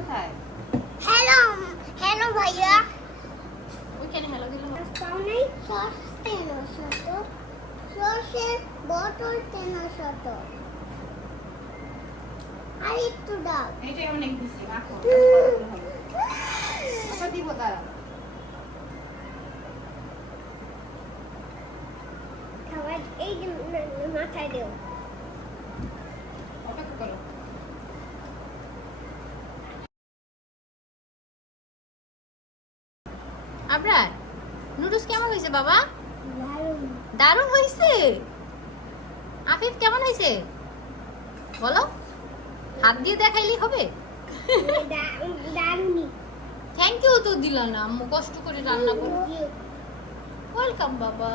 কোথায়? Hello hello ভাইয়া ওইখানে হ্যালো দিলে হবে। সামনেই সস তেল শত সসের বোতল তেল শত আর একটু দাও এইটাই অনেক দিছি, রাখো। আচ্ছা দিব দাঁড়া। খাবার এই যে মাথায় দেও অপেক্ষা করো। আবরার, নুডলস কেমন হয়েছে বাবা? দারুণ দারুণ হয়েছে। আফিফ কেমন হয়েছে বলো, হাত দিয়ে দেখাইলেই হবে? দারুণই থ্যাংক ইউ তো দিলা না, আম্মু কষ্ট করে রান্না করো। ওয়েলকাম বাবা।